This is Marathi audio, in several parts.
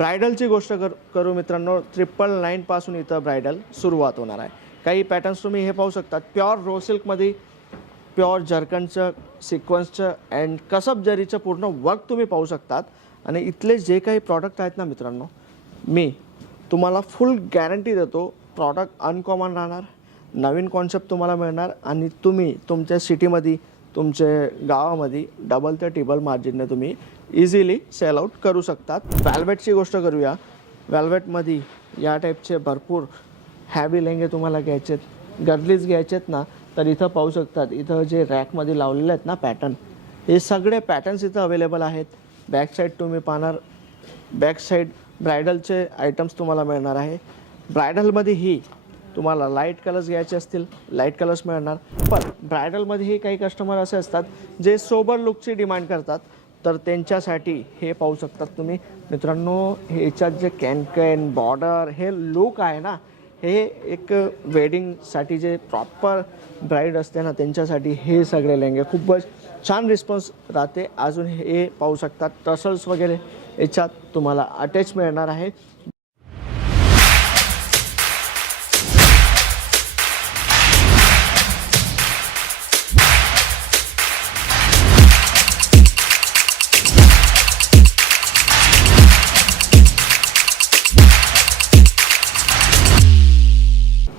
ब्रायडलची गोष्ट करू मित्रांनो, 999 पासून इथं ब्रायडल सुरुवात होणार आहे। काही पॅटर्न्स तुम्ही हे पाहू शकता, प्युअर रो सिल्कमध्ये प्युअर जर्कनचं सिक्वेन्सचं अँड कसब जरीचं पूर्ण वर्क तुम्ही पाहू शकतात। आणि इथले जे काही प्रॉडक्ट आहेत ना मित्रांनो, मी तुम्हाला फुल गॅरंटी देतो, प्रॉडक्ट अनकॉमन राहणार, नवीन कॉन्सेप्ट तुम्हाला मिळणार आणि तुम्ही तुमच्या सिटीमध्ये तुमच्या गावामध्ये डबल ते ट्रिपल मार्जिनने तुम्ही इझिली सेल आउट करू शकतात। वेल्वेटची गोष्ट करूया, वेल्वेटमध्ये या टाईपचे भरपूर हॅवी लेंगे तुम्हाला घ्यायचे आहेत, गर्लीज घ्यायचे आहेत ना, तर इथं पाहू शकतात। इथं जे रॅकमध्ये लावलेले आहेत ना पॅटर्न, हे सगळे पॅटर्न्स इथं अवेलेबल आहेत। बॅक साईड तुम्ही पाहणार, बॅक साईड ब्रायडलचे आयटम्स तुम्हाला मिळणार आहे। ब्रायडलमध्येही तुम्हाला लाईट कलर्स घ्यायचे असतील, लाईट कलर्स मिळणार। पण ब्रायडलमध्येही काही कस्टमर असे असतात जे सोबर लुकची डिमांड करतात, तर त्यांच्यासाठी हे पाहू शकतात तुम्ही मित्रांनो। ह्याच्यात जे कॅन बॉर्डर हे लुक आहे ना, हे एक वेडिंगसाठी जे प्रॉपर ब्राईड असते ना, त्यांच्यासाठी हे सगळे लेंगे खूपच छान रिस्पॉन्स राहते। अजून हे पाहू शकतात, टसल्स वगैरे याच्यात तुम्हाला अटॅच मिळणार आहे।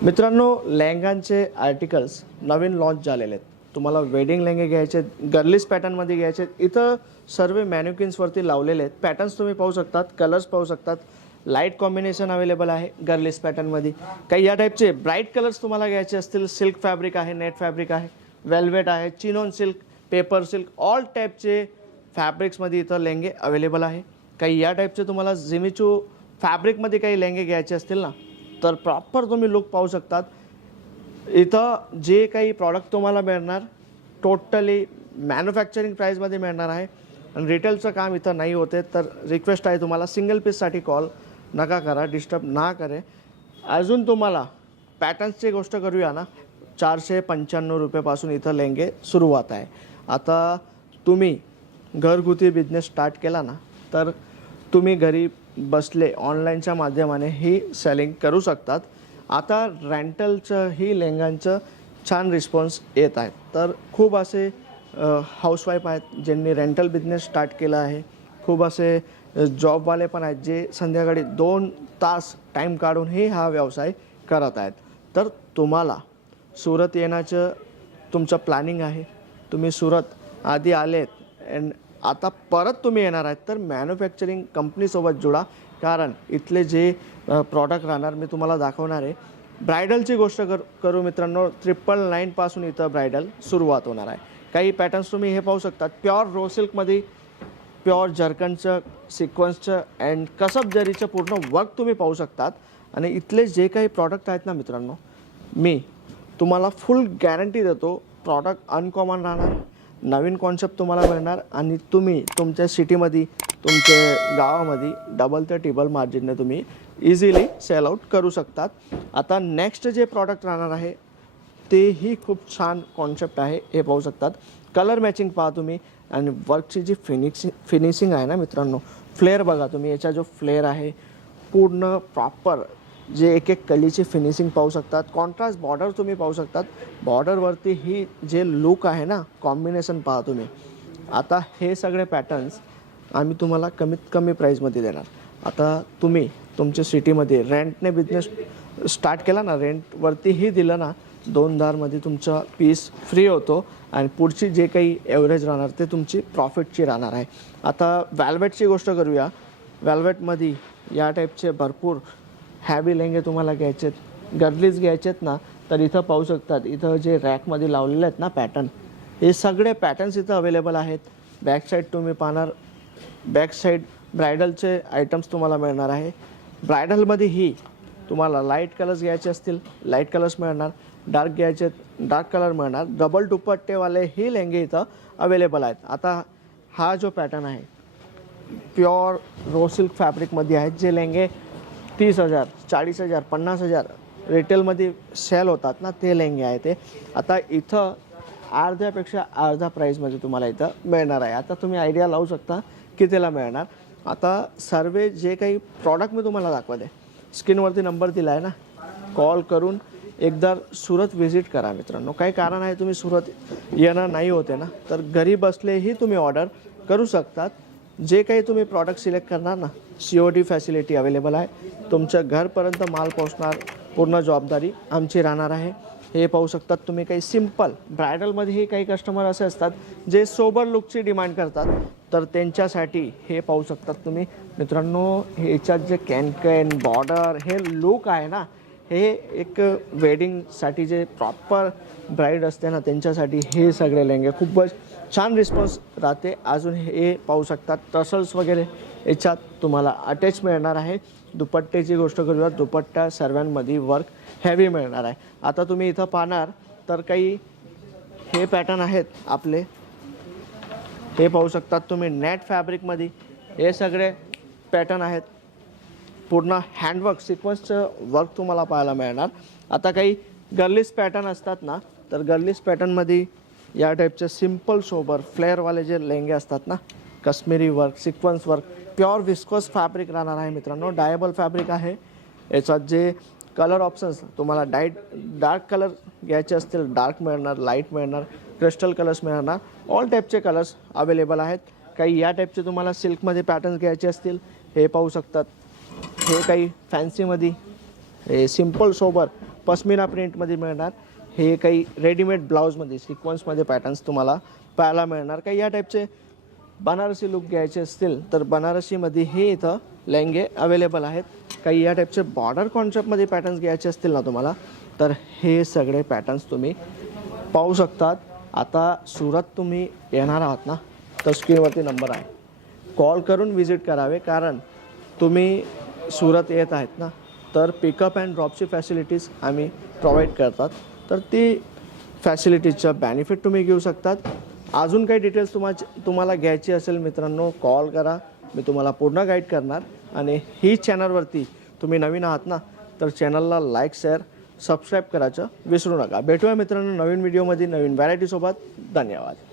मित्रांनो, लेहंगांचे आर्टिकल्स नवीन लॉन्च झालेले आहेत। तुम्हाला वेडिंग लेहंगे घ्यायचे, गर्लिश पॅटर्नमध्ये घ्यायचे, इथं सर्व मॅन्युकिन्सवरती लावलेले आहेत। पॅटर्न्स तुम्ही पाहू शकतात, कलर्स पाहू शकतात, लाईट कॉम्बिनेशन अवेलेबल आहे गर्लिश पॅटर्नमध्ये। काही या टाईपचे ब्राईट कलर्स तुम्हाला घ्यायचे असतील, सिल्क फॅब्रिक आहे, नेट फॅब्रिक आहे, वेल्वेट आहे, chinon silk, paper silk, all टाईपचे फॅब्रिक्समध्ये इथं लेहंगे अवेलेबल आहे। काही या टाईपचे तुम्हाला जिमिचू फॅब्रिकमध्ये काही लेहंगे घ्यायचे असतील ना, तर प्रॉपर तुम्ही लुक पाहू शकतात। इथं जे काही प्रॉडक्ट तुम्हाला मिळणार टोटली मॅन्युफॅक्चरिंग प्राईसमध्ये मिळणार आहे आणि रिटेलचं काम इथं नाही होते। तर रिक्वेस्ट आहे तुम्हाला, सिंगल पीससाठी कॉल नका करा, डिस्टर्ब ना करे। अजून तुम्हाला पॅटर्न्सची गोष्ट करूया ना, 495 रुपयापासून इथं लेंगे सुरुवात आहे। आता तुम्ही घरगुती बिझनेस स्टार्ट केला ना, तर तुम्ही घरी बसले ऑनलाईनच्या माध्यमाने ही सेलिंग करू शकतात। आता रेंटलचं ही लेहंगांचं छान रिस्पॉन्स येत आहे। तर खूप असे हाऊसवाईफ आहेत ज्यांनी रेंटल बिझनेस स्टार्ट केला आहे, खूप असे जॉबवाले पण आहेत जे संध्याकाळी 2 तास टाईम काढूनही हा व्यवसाय करत आहेत। तर तुम्हाला सुरत येण्याचं तुमचं प्लॅनिंग आहे, तुम्ही सुरत आधी आलेत अँड आता परत तुम्ही येणार आहेत, तर मॅन्युफॅक्चरिंग कंपनीसोबत जुळा, कारण इथले जे प्रॉडक्ट राहणार मी तुम्हाला दाखवणार आहे। ब्रायडलची गोष्ट करू मित्रांनो, 999 पासून इथं ब्रायडल सुरुवात होणार आहे। काही पॅटर्न्स तुम्ही हे पाहू शकतात, प्युअर रो सिल्कमध्ये प्युअर जर्कनचं सिक्वेन्सचं अँड कसब जरीचं पूर्ण वर्क तुम्ही पाहू शकतात। आणि इथले जे काही प्रॉडक्ट आहेत ना मित्रांनो, मी तुम्हाला फुल गॅरंटी देतो, प्रॉडक्ट अनकॉमन राहणार, नवीन कॉन्सेप्ट तुम्हाला मिळणार आणि तुम्ही तुमच्या सिटीमध्ये तुमच्या गावामध्ये डबल ते ट्रिपल मार्जिनने तुम्ही इझिली सेल आउट करू शकतात। आता नेक्स्ट जे प्रॉडक्ट राहणार आहे तेही खूप छान कॉन्सेप्ट आहे, हे पाहू शकतात। कलर मॅचिंग पहा तुम्ही आणि वर्कची जी फिनिशिंग आहे ना मित्रांनो, फ्लेअर बघा तुम्ही, याचा जो फ्लेअर आहे पूर्ण प्रॉपर, जे एक एक कलीची फिनिशिंग पाहू शकतात। कॉन्ट्रास्ट बॉर्डर तुम्ही पाहू शकतात, बॉर्डरवरती ही जे लुक आहे ना, कॉम्बिनेशन पहा तुम्ही। आता हे सगळे पॅटर्न्स आम्ही तुम्हाला कमीत कमी प्राईसमध्ये देणार। आता तुम्ही तुमच्या सिटीमध्ये रेंटने बिझनेस स्टार्ट केला ना, रेंटवरतीही दिलं ना, 2,000मध्ये तुमचा पीस फ्री होतो आणि पुढची जे काही ॲव्हरेज राहणार ते तुमची प्रॉफिटची राहणार आहे। आता वेल्वेटची गोष्ट करूया, वेल्वेटमध्ये या टाईपचे भरपूर हॅवी लेंगे तुम्हाला घ्यायचे आहेत, गर्लीज घ्यायचे आहेत ना, तर इथं पाहू शकतात। इथं जे रॅकमध्ये लावलेले आहेत ना पॅटर्न, हे सगळे पॅटर्न्स इथं अवेलेबल आहेत। बॅक साईड तुम्ही पाहणार, बॅक साईड ब्रायडलचे आयटम्स तुम्हाला मिळणार आहे। ब्रायडलमध्येही तुम्हाला लाईट कलर्स घ्यायचे असतील, लाईट कलर्स मिळणार, डार्क घ्यायचे डार्क कलर मिळणार, डबल दुपट्टेवाले ही लेंगे इथं अवेलेबल आहेत। आता हा जो पॅटर्न आहे प्युअर रो सिल्क फॅब्रिकमध्ये आहेत, जे लेंगे 30,000, 40,000, 50,000 रिटेलमध्ये सेल होतात ना, ते लेंगे आहे ते। आता इथं अर्ध्यापेक्षा अर्धा प्राईसमध्ये तुम्हाला इथं मिळणार आहे। आता तुम्ही आयडिया लावू शकता कितीला मिळणार। आता सर्व जे काही प्रॉडक्ट मी तुम्हाला दाखवत आहे, स्क्रीनवरती नंबर दिला आहे ना, कॉल करून एकदा सुरत व्हिजिट करा मित्रांनो. काही कारण आहे तुम्ही सुरत येणार नाही होते ना, तर घरी बसलेही तुम्ही ऑर्डर करू शकतात. जे काही तुम्ही प्रॉडक्ट सिलेक्ट करणार ना, COD फॅसिलिटी अवेलेबल आहे. तुमच्या घरपर्यंत माल पोहोचणार, पूर्ण जबाबदारी आमची राहणार आहे. हे पाहू शकतात तुम्ही. काही सिम्पल ब्रायडलमध्येही काही कस्टमर असे असतात जे सोबर लुकची डिमांड करतात, तर त्यांच्यासाठी हे पाहू शकतात तुम्ही मित्रांनो. ह्याच्यात जे कॅन बॉर्डर हे लुक आहे ना, हे एक वेडिंगसाठी जे प्रॉपर ब्राईड असते ना, त्यांच्यासाठी हे सगळे लेंगे खूपच छान रिस्पॉन्स राहते. अजून हे पाहू शकतात टसल्स वगैरे याच्यात तुम्हाला अटॅच मिळणार आहे. दुपट्ट्याची गोष्ट करूया, दुपट्टा सर्वांमध्ये वर्क हेवी मिळणार आहे. आता तुम्ही इथं पाहणार तर काही हे पॅटर्न आहेत आपले, हे पाहू शकतात तुम्ही. नेट फॅब्रिकमध्ये हे सगळे पॅटर्न आहेत. पूर्ण हँडवर्क सिक्वन्सचं वर्क तुम्हाला पाहायला मिळणार. आता काही गर्लिश पॅटर्न असतात ना, तर गर्लिश पॅटर्नमध्ये या टाईपचे सिम्पल सोबर फ्लेअरवाले जे लेंगे असतात ना, Kashmiri work, sequence work, pure viscose fabric राहणार आहे मित्रांनो. डायबल फॅब्रिक आहे. याच्यात जे कलर ऑप्शन्स तुम्हाला डार्क कलर घ्यायचे असतील, डार्क मिळणार, लाईट मिळणार, क्रिस्टल कलर्स मिळणार, ऑल टाईपचे कलर्स अवेलेबल आहेत. काही या टाईपचे तुम्हाला सिल्कमध्ये पॅटर्न्स घ्यायचे असतील, हे पाहू शकतात. हे काही फॅन्सीमध्ये, हे सिम्पल सोबर पश्मिना प्रिंटमध्ये मिळणार. हे काही रेडीमेड ब्लाऊजमध्ये सिक्वन्समध्ये पॅटर्न्स तुम्हाला पाहायला मिळणार. काही या टाईपचे बनारसी लुक घ्यायचे असतील तर बनारसीमध्ये हे इथं लेंगे अवेलेबल आहेत. काही या टाईपचे बॉर्डर कॉन्सेप्टमध्ये पॅटर्न्स घ्यायचे असतील ना तुम्हाला, तर हे सगळे पॅटर्न्स तुम्ही पाहू शकतात. आता सुरत तुम्ही येणार आहात ना, तर स्क्रीनवरती नंबर आहे, कॉल करून व्हिजिट करावे. कारण तुम्ही सुरत येत आहेत ना, तर पिकअप अँड ड्रॉपची फॅसिलिटीज आम्ही प्रोव्हाइड करतात. तर ती फॅसिलिटीजचा बेनिफिट तुम्ही घेऊ शकतात. अजून काही डिटेल्स तुम्हाला घ्यायची असेल मित्रांनो, कॉल करा, मी तुम्हाला पूर्ण गाईड करणार. आणि ही चॅनलवरती तुम्ही नवीन आहात ना, तर चॅनलला लाईक, शेअर, सबस्क्राईब करायचं विसरू नका. भेटूया मित्रांनो नवीन व्हिडिओमध्ये नवीन व्हरायटीसोबत. धन्यवाद.